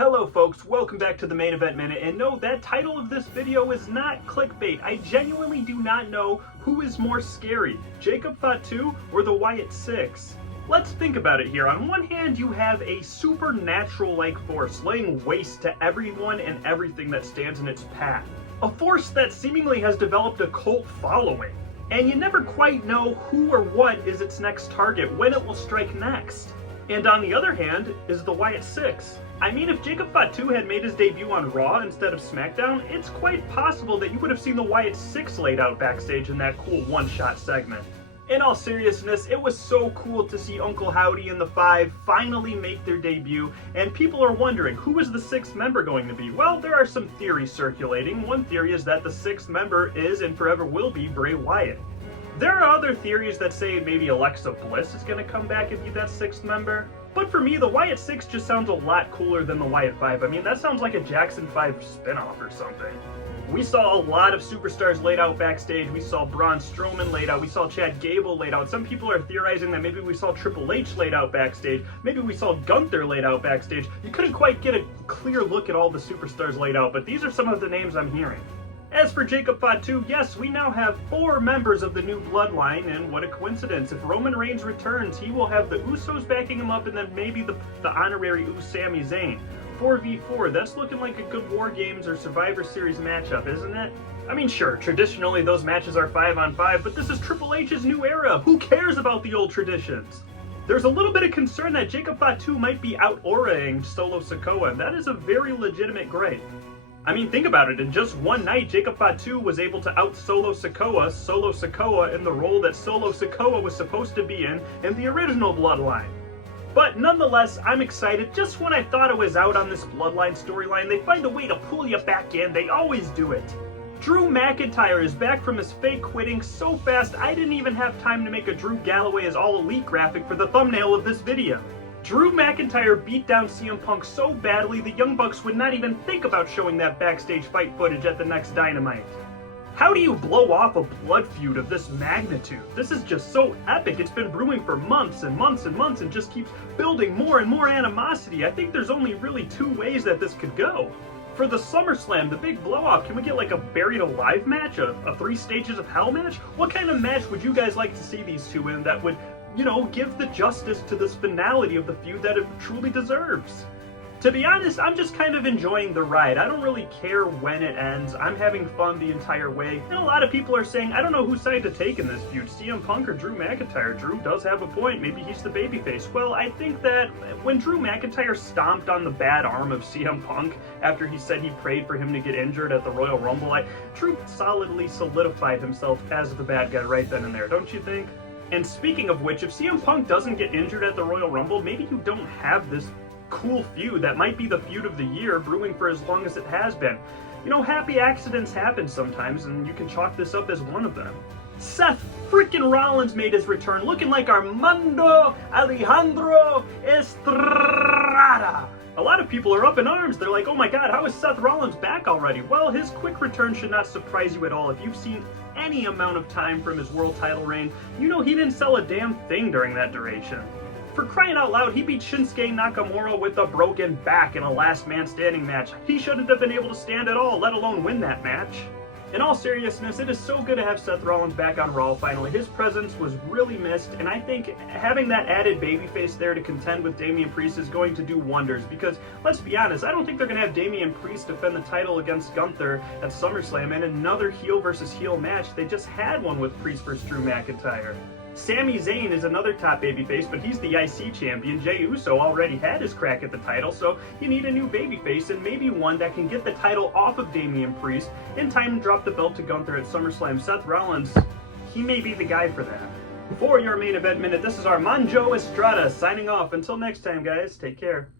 Hello folks, welcome back to the Main Event Minute, and no, that title of this video is not clickbait. I genuinely do not know who is more scary, Jacob Fatu or the Wyatt 6. Let's think about it here. On one hand, you have a supernatural-like force laying waste to everyone and everything that stands in its path. A force that seemingly has developed a cult following. And you never quite know who or what is its next target, when it will strike next. And on the other hand is the Wyatt 6. I mean, if Jacob Fatu had made his debut on Raw instead of Smackdown, it's quite possible that you would have seen the Wyatt 6 laid out backstage in that cool one-shot segment. In all seriousness, it was so cool to see Uncle Howdy and the Five finally make their debut, and people are wondering, who is the sixth member going to be? Well, there are some theories circulating. One theory is that the sixth member is and forever will be Bray Wyatt. There are other theories that say maybe Alexa Bliss is going to come back and be that sixth member. But for me, the Wyatt 6 just sounds a lot cooler than the Wyatt 5. I mean, that sounds like a Jackson 5 spinoff or something. We saw a lot of superstars laid out backstage. We saw Braun Strowman laid out. We saw Chad Gable laid out. Some people are theorizing that maybe we saw Triple H laid out backstage. Maybe we saw Gunther laid out backstage. You couldn't quite get a clear look at all the superstars laid out, but these are some of the names I'm hearing. As for Jacob Fatu, yes, we now have 4 members of the new bloodline, and what a coincidence. If Roman Reigns returns, he will have the Usos backing him up, and then maybe the honorary Sami Zayn. 4v4, that's looking like a good War Games or Survivor Series matchup, isn't it? I mean, sure, traditionally those matches are 5-on-5, but this is Triple H's new era. Who cares about the old traditions? There's a little bit of concern that Jacob Fatu might be out-auraing Solo Sikoa, and that is a very legitimate gripe. I mean, think about it. In just one night, Jacob Fatu was able to out-Solo Sikoa in the role that Solo Sikoa was supposed to be in the original Bloodline. But nonetheless, I'm excited. Just when I thought I was out on this Bloodline storyline, they find a way to pull you back in. They always do it. Drew McIntyre is back from his fake quitting so fast, I didn't even have time to make a Drew Galloway as All Elite graphic for the thumbnail of this video. Drew McIntyre beat down CM Punk so badly the Young Bucks would not even think about showing that backstage fight footage at the next Dynamite. How do you blow off a blood feud of this magnitude? This is just so epic. It's been brewing for months and months and months and just keeps building more and more animosity. I think there's only really 2 ways that this could go. For the SummerSlam, the big blow-off, can we get like a Buried Alive match? A 3 Stages of Hell match? What kind of match would you guys like to see these two in that would, you know, give the justice to this finality of the feud that it truly deserves? To be honest, I'm just kind of enjoying the ride. I don't really care when it ends. I'm having fun the entire way. And a lot of people are saying, I don't know whose side to take in this feud, CM Punk or Drew McIntyre. Drew does have a point. Maybe he's the babyface. Well, I think that when Drew McIntyre stomped on the bad arm of CM Punk after he said he prayed for him to get injured at the Royal Rumble, Drew solidly solidified himself as the bad guy right then and there, don't you think? And speaking of which, if CM Punk doesn't get injured at the Royal Rumble, maybe you don't have this cool feud that might be the feud of the year brewing for as long as it has been. You know, happy accidents happen sometimes, and you can chalk this up as one of them. Seth freaking Rollins made his return looking like Armando Alejandro Estrada. A lot of people are up in arms. They're like, oh my god, how is Seth Rollins back already? Well, his quick return should not surprise you at all. If you've seen any amount of time from his world title reign, you know he didn't sell a damn thing during that duration. For crying out loud, he beat Shinsuke Nakamura with a broken back in a last man standing match. He shouldn't have been able to stand at all, let alone win that match. In all seriousness, it is so good to have Seth Rollins back on Raw finally. His presence was really missed, and I think having that added babyface there to contend with Damian Priest is going to do wonders, because, let's be honest, I don't think they're going to have Damian Priest defend the title against Gunther at SummerSlam in another heel versus heel match. They just had one with Priest versus Drew McIntyre. Sami Zayn is another top babyface, but he's the IC champion. Jey Uso already had his crack at the title, so you need a new babyface, and maybe one that can get the title off of Damian Priest in time to drop the belt to Gunther at SummerSlam. Seth Rollins, he may be the guy for that. For your Main Event Minute, this is Armando Estrada signing off. Until next time, guys, take care.